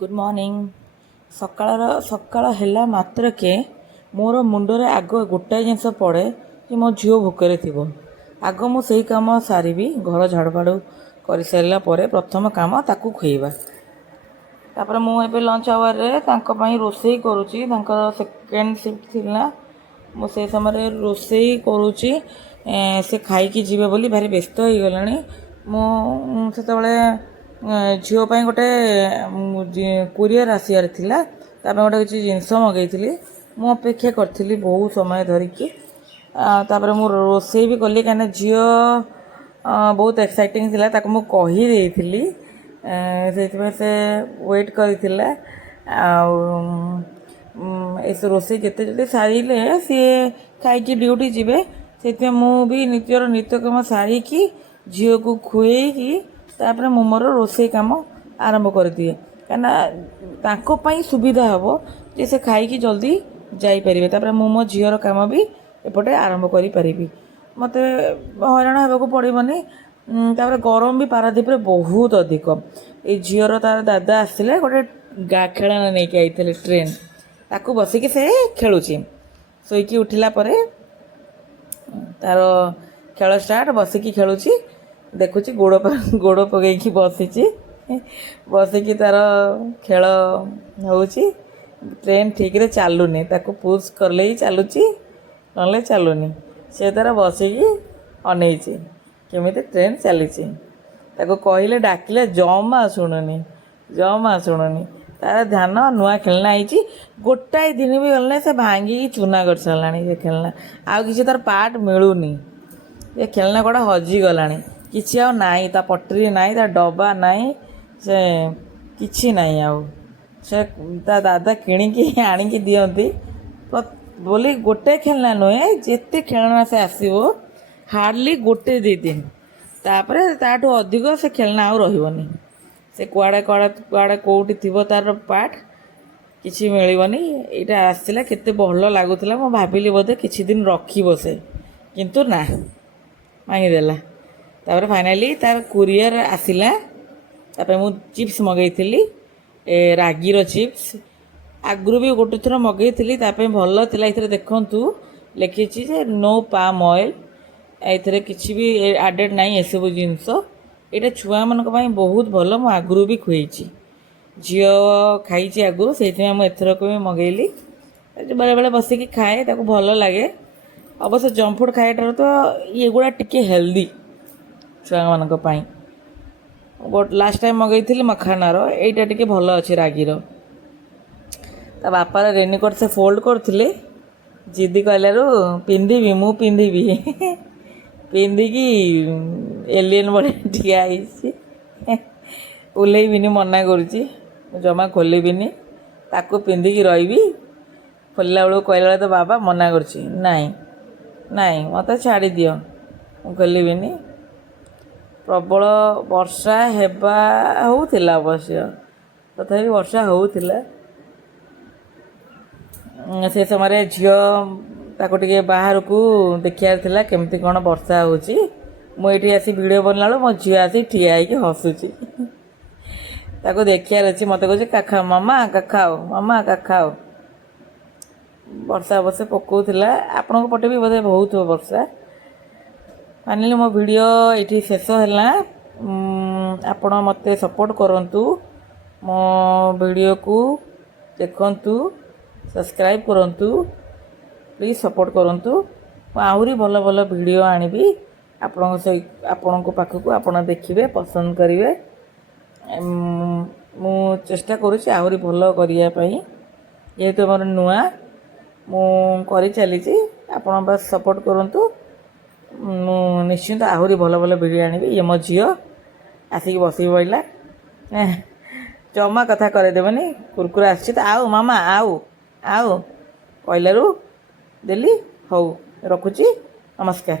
Good morning. सकाळ ହେଲା ମାତ୍ରକେ ମୋର ମୁଣ୍ଡରେ ଆଗ ଗୋଟାଏ ଜିନିଷ ପଡ଼େ ଯେ ମୋ ଝିଅ ଭୋକରେ ଥିବ। ଆଗ ମୁଁ ସେଇ କାମ ସାରିବି। ଘର ଝାଡ଼ୁ କରିସାରିଲା ପରେ ପ୍ରଥମ କାମ ତାକୁ ଖୁଆଇବା। ତାପରେ ମୁଁ ଏବେ ଲଞ୍ଚ ଆୱାରରେ ତାଙ୍କ ପାଇଁ ରୋଷେଇ କରୁଛି। ତାଙ୍କର ସେକେଣ୍ଡ ସିଫ୍ଟ ଥିଲା। ମୁଁ ସେଇ ସମୟରେ ରୋଷେଇ କରୁଛି। ସେ ଖାଇକି ଯିବେ ବୋଲି ଭାରି ବ୍ୟସ୍ତ ହେଇଗଲାଣି। ମୁଁ ସେତେବେଳେ ଝିଅ ପାଇଁ ଗୋଟେ କୋରିଅର ଆସିବାର ଥିଲା। ତା ପାଇଁ ଗୋଟେ କିଛି ଜିନିଷ ମଗାଇଥିଲି। ମୁଁ ଅପେକ୍ଷା କରିଥିଲି ବହୁତ ସମୟ ଧରିକି। ତାପରେ ମୁଁ ରୋଷେଇ ବି କଲି କାହିଁକିନା ଝିଅ ବହୁତ ଏକ୍ସାଇଟିଂ ଥିଲା। ତାକୁ ମୁଁ କହିଦେଇଥିଲି, ସେଇଥିପାଇଁ ସେ ୱେଟ୍ କରିଥିଲା। ଆଉ ରୋଷେଇ ଯେତେ ଜଲ୍ଦି ସାରିଲେ ସିଏ ଖାଇକି ଡ୍ୟୁଟି ଯିବେ। ସେଥିପାଇଁ ମୁଁ ବି ନିଜର ନିତ୍ୟକର୍ମ ସାରିକି ଝିଅକୁ ଖୁଏଇକି ତାପରେ ମୁଁ ମୋର ରୋଷେଇ କାମ ଆରମ୍ଭ କରିଦିଏ। କାହିଁକିନା ତାଙ୍କ ପାଇଁ ସୁବିଧା ହେବ ଯେ ସେ ଖାଇକି ଜଲ୍ଦି ଯାଇପାରିବେ। ତାପରେ ମୁଁ ମୋ ଝିଅର କାମ ବି ଏପଟେ ଆରମ୍ଭ କରିପାରିବି। ମୋତେ ହଇରାଣ ହେବାକୁ ପଡ଼ିବନି। ତାପରେ ଗରମ ବି ପାରାଦ୍ୱୀପରେ ବହୁତ ଅଧିକ। ଏଇ ଝିଅର ତାର ଦାଦା ଆସିଥିଲେ, ଗୋଟେ ଖେଳନା ନେଇକି ଆଇଥିଲେ ଟ୍ରେନ୍। ତାକୁ ବସିକି ସେ ଖେଳୁଛି। ଶୋଇକି ଉଠିଲା ପରେ ତାର ଖେଳ ଷ୍ଟାର୍ଟ। ବସିକି ଖେଳୁଛି, ଦେଖୁଛି ଗୋଡ଼ ପକେଇକି ବସିକି ତାର ଖେଳ ହେଉଛି। ଟ୍ରେନ୍ ଠିକ୍ରେ ଚାଲୁନି, ତାକୁ ପୁସ୍ କଲେ ହିଁ ଚାଲୁଛି, ନହେଲେ ଚାଲୁନି। ସେ ତାର ବସିକି ଅନେଇଛି କେମିତି ଟ୍ରେନ୍ ଚାଲିଛି। ତାକୁ କହିଲେ ଡାକିଲେ ଜମା ଶୁଣୁନି। ତାର ଧ୍ୟାନ ନୂଆ ଖେଳନା ହେଇଛି। ଗୋଟାଏ ଦିନ ବି ଗଲେ ସେ ଭାଙ୍ଗିକି ଚୁନା କରିସାରିଲାଣି। ସେ ଖେଳନା ଆଉ କିଛି ତାର ପାର୍ଟ ମିଳୁନି। ଏ ଖେଳନା ଗୁଡ଼ା ହଜିଗଲାଣି। କିଛି ଆଉ ନାହିଁ, ତା ପଟରି ନାହିଁ, ତା ଡବା ନାହିଁ, ସେ କିଛି ନାହିଁ ଆଉ। ସେ ତା ଦାଦା କିଣିକି ଆଣିକି ଦିଅନ୍ତି ବୋଲି ଗୋଟେ ଖେଳନା ନୁହେଁ, ଯେତେ ଖେଳନା ସେ ଆସିବ ହାର୍ଡ଼ଲି ଗୋଟେ ଦୁଇ ଦିନ, ତାପରେ ତାଠୁ ଅଧିକ ସେ ଖେଳନା ଆଉ ରହିବନି। ସେ କୁଆଡ଼େ କେଉଁଠି ଥିବ ତାର ପାର୍ଟ, କିଛି ମିଳିବନି। ଏଇଟା ଆସିଥିଲା, କେତେ ଭଲ ଲାଗୁଥିଲା। ମୁଁ ଭାବିଲି ବୋଧେ କିଛି ଦିନ ରଖିବ ସେ, କିନ୍ତୁ ନା, ଭାଙ୍ଗିଦେଲା। ତାପରେ ଫାଇନାଲି ତାର କୋରିଅର ଆସିଲା। ତାପରେ ମୁଁ ଚିପ୍ସ ମଗାଇଥିଲି, ରାଗିର ଚିପ୍ସ। ଆଗରୁ ବି ଗୋଟେ ଥର ମଗାଇଥିଲି, ତା ପାଇଁ ଭଲ ଥିଲା। ଏଥିରେ ଦେଖନ୍ତୁ ଲେଖିଛି ଯେ ନୋ ପାମ୍ ଅଏଲ୍। ଏଥିରେ କିଛି ବି ଆଡ଼େଡ଼ ନାହିଁ ଏସବୁ ଜିନିଷ। ଏଇଟା ଛୁଆମାନଙ୍କ ପାଇଁ ବହୁତ ଭଲ। ମୁଁ ଆଗରୁ ବି ଖୁଆଇଛି, ଝିଅ ଖାଇଛି ଆଗରୁ, ସେଇଥିପାଇଁ ମୁଁ ଏଥରକ ବି ମଗାଇଲି। ବେଳେବେଳେ ବସିକି ଖାଏ, ତାକୁ ଭଲ ଲାଗେ। ଅବଶ୍ୟ ଜଙ୍କ ଫୁଡ଼୍ ଖାଇବାଠାରୁ ତ ଏଗୁଡ଼ା ଟିକେ ହେଲ୍ଦି ଛୁଆମାନଙ୍କ ପାଇଁ। ଲାଷ୍ଟ ଟାଇମ୍ ମଗାଇଥିଲି ମଖାନାର, ଏଇଟା ଟିକେ ଭଲ ଅଛି ରାଗିର। ତା ବାପାର ରେନିକୋଟ୍ ସେ ଫୋଲ୍ଡ କରୁଥିଲେ, ଜିଦି କହିଲାରୁ ପିନ୍ଧିକି ଏଲିଏନ୍ ଭଳିଆ ଠିଆ ହେଇଛି। ଓହ୍ଲେଇବିନି, ମନା କରୁଛି, ମୁଁ ଜମା ଖୋଲିବିନି, ତାକୁ ପିନ୍ଧିକି ରହିବି। ଖୋଲିଲା ବେଳକୁ କହିଲା ବେଳେ ତ ବାବା ମନା କରୁଛି, ନାଇଁ ମୋତେ ଛାଡ଼ିଦିଅ, ମୁଁ ଖୋଲିବିନି। ପ୍ରବଳ ବର୍ଷା ହେଉଥିଲା ଅବଶ୍ୟ, ତଥାପି ବର୍ଷା ହେଉଥିଲା। ସେ ସମୟରେ ଝିଅ ତାକୁ ଟିକେ ବାହାରକୁ ଦେଖିବାର ଥିଲା କେମିତି କ'ଣ ବର୍ଷା ହେଉଛି। ମୁଁ ଏଇଠି ଆସି ଭିଡ଼ିଓ ବନିଲା ବେଳକୁ ମୋ ଝିଅ ଆସି ଠିଆ ହେଇକି ହସୁଛି। ତାକୁ ଦେଖିବାର ଅଛି। ମୋତେ କହୁଛି କାଖାଅ ମାମା, କାଖାଅ। ବର୍ଷା ଅବଶ୍ୟ ପକାଉଥିଲା। ଆପଣଙ୍କ ପଟେ ବି ବୋଧେ ହେଉଥିବ ବର୍ଷା। ଫାଇନାଲି ମୋ ଭିଡ଼ିଓ ଏଇଠି ଶେଷ ହେଲା। ଆପଣ ମୋତେ ସପୋର୍ଟ କରନ୍ତୁ, ମୋ ଭିଡ଼ିଓକୁ ଦେଖନ୍ତୁ, ସବସ୍କ୍ରାଇବ୍ କରନ୍ତୁ, ପ୍ଲିଜ୍ ସପୋର୍ଟ କରନ୍ତୁ। ମୁଁ ଆହୁରି ଭଲ ଭଲ ଭିଡ଼ିଓ ଆଣିବି ଆପଣଙ୍କ ପାଖକୁ। ଆପଣ ଦେଖିବେ, ପସନ୍ଦ କରିବେ। ମୁଁ ଚେଷ୍ଟା କରୁଛି ଆହୁରି ଭଲ କରିବା ପାଇଁ। ଯେହେତୁ ଆମର ନୂଆ, ମୁଁ କରିଚାଲିଛି। ଆପଣ ବାସ୍ ସପୋର୍ଟ କରନ୍ତୁ। ମୁଁ ନିଶ୍ଚିନ୍ତ ଆହୁରି ଭଲ ଭଲ ଭିଡ଼ିଓ ଆଣିବି। ଇଏ ମୋ ଝିଅ ଆସିକି ବସିକି ପଡ଼ିଲା, ଜମା କଥା କରେଇଦେବନି। କୁରକୁରେ ଆସିଛି ତ, ଆଉ ମାମା ଆଉ କହିଲାରୁ ଦେଲି। ହଉ, ରଖୁଛି, ନମସ୍କାର।